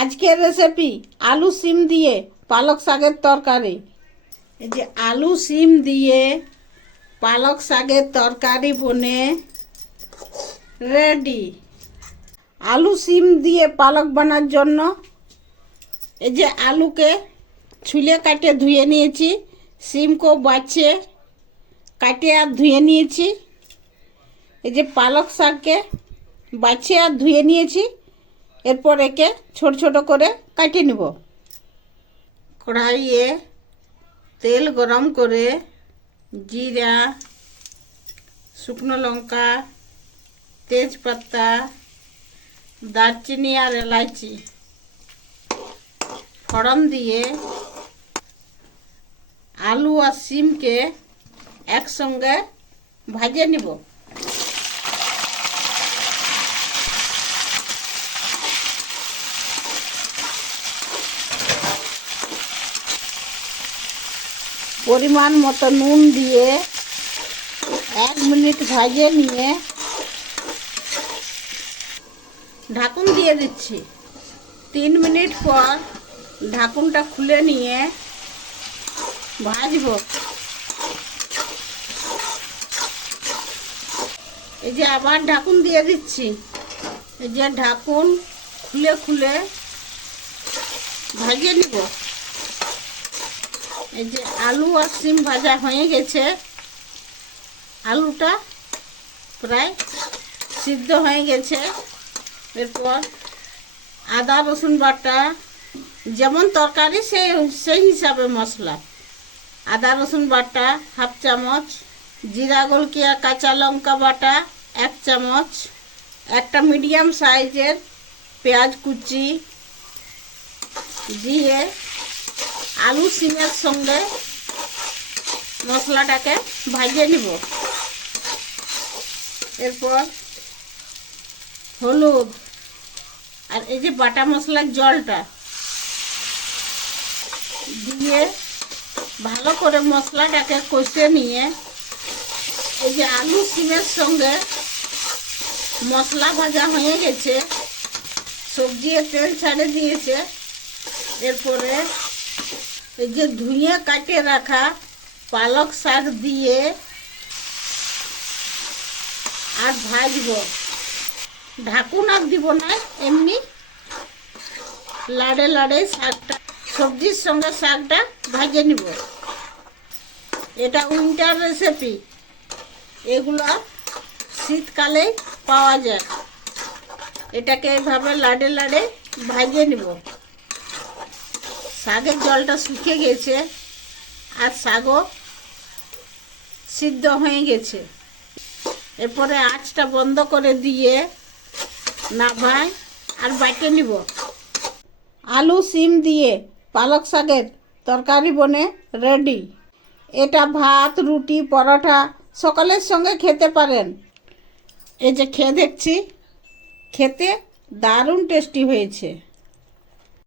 আজকের রেসিপি আলু সিম দিয়ে পালক শাকের তরকারি। এই যে আলু সিম দিয়ে পালক শাকের তরকারি বনে রেডি। আলু সিম দিয়ে পালক বানার জন্য এই যে আলুকে ছুলে কাটে ধুয়ে নিয়েছি, সিমকে বাছে কাটে আর ধুয়ে নিয়েছি। এই যে পালক শাককে বাছে আর ধুয়ে নিয়েছি। এরপর একে ছোট ছোট করে কাটে নেব। কড়াইয়ে তেল গরম করে জিরা, শুকনো লঙ্কা, তেজপাতা, দারচিনি আর এলাচি ফোড়ন দিয়ে আলু আর সিমকে একসঙ্গে ভাজে নিব। পরিমাণ মতো নুন দিয়ে 1 মিনিট ভাজে নিয়ে ঢাকুন দিয়ে দিচ্ছি। 3 মিনিট পর ঢাকুনটা খুলে নিয়ে ভাজবো। এই যে আবার ঢাকুন দিয়ে দিচ্ছি। এই যে ঢাকুন খুলে খুলে ভাজিয়ে নিব। এই যে আলু আর সিম ভাজা হয়ে গেছে, আলুটা প্রায় সিদ্ধ হয়ে গেছে। এরপর আদা রসুন বাটা, যেমন তরকারি সেই হিসাবে মশলা। আদা রসুন বাটা 1/2 চামচ, জিরা গোলকিয়া কাঁচা লঙ্কা বাটা 1 চামচ, একটা মিডিয়াম সাইজের পেঁয়াজ কুচি দিয়ে আলু সিমের সঙ্গে মশলাটাকে ভাজিয়ে নিব। এরপর হলুদ আর এই যে বাটা মশলার জলটা দিয়ে ভালো করে মশলাটাকে কষে নিয়ে এই যে আলু সিমের সঙ্গে মশলা ভাজা হয়ে গেছে, সবজি তেল ছাড়ে দিয়েছে। এরপরে এই যে ধুয়ে কাটে রাখা পালক শাক দিয়ে আর ভাজবো। ঢাকুন আর দিব না, এমনি লাড়ে লাড়ে শাকটা সবজির সঙ্গে শাকটা ভাজে নিব। এটা উইন্টার রেসিপি, এগুলো শীতকালে পাওয়া যায়। এটাকে এইভাবে লাড়ে লাড়ে ভাজে নিব। শাকের জলটা শুকিয়ে গেছে আর শাকও সিদ্ধ হয়ে গেছে। এরপরে আঁচটা বন্ধ করে দিয়ে নামাই আর বাটে নিব। আলু সিম দিয়ে পালক শাকের তরকারি বনে রেডি। এটা ভাত, রুটি, পরোটা সকলের সঙ্গে খেতে পারেন। এই যে খেয়ে দেখছি, খেতে দারুণ টেস্টি হয়েছে।